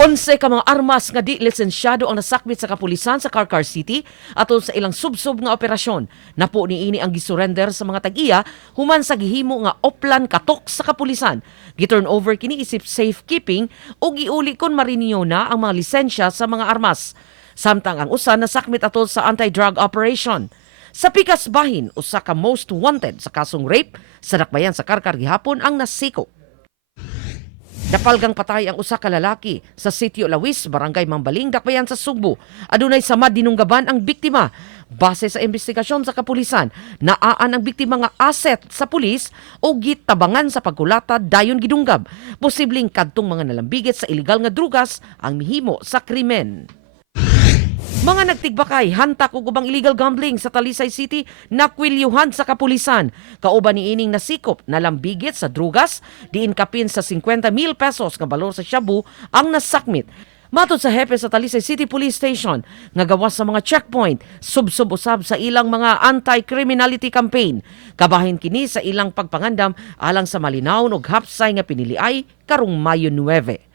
11 ka mga armas nga di lisensyado ang nasakmit sa kapulisan sa Carcar City atol sa ilang subsob nga operasyon. Napo niini ang gisurrender sa mga tag-iya human sa gihimo nga oplan katok sa kapulisan. Giturn over kini isip safekeeping o giuli kon marinyo na ang mga lisensya sa mga armas. Samtang ang usa nasakmit atol sa anti-drug operation. Sa pikas bahin, usa ka most wanted sa kasong rape sa dakbayan sa Carcar gihapon ang nasikop. Napalgang patay ang usa ka lalaki sa Sitio Lawis, Barangay Mambaling, dakbayan sa Sugbo. Adunay samad dinunggaban ang biktima. Base sa investigasyon sa kapulisan, naaan ang biktima nga asset sa pulis o gitabangan sa pagkulata dayon gidunggab. Posibleng kadtong mga nalambigit sa ilegal nga drugas ang mihimo sa krimen. Mga nagtigbakay, hantak og ubang illegal gambling sa Talisay City nakwilyuhan sa kapulisan. Kauban ni ining nasikop na lambigit sa drugas, diin kapin sa 50,000 pesos nga balor sa shabu ang nasakmit. Matod sa hepe sa Talisay City Police Station, nga gawas sa mga checkpoint, subsub-usab sa ilang mga anti-criminality campaign. Kabahin kini sa ilang pagpangandam alang sa malinaw ug hapsay nga piniliay karong Mayo 9.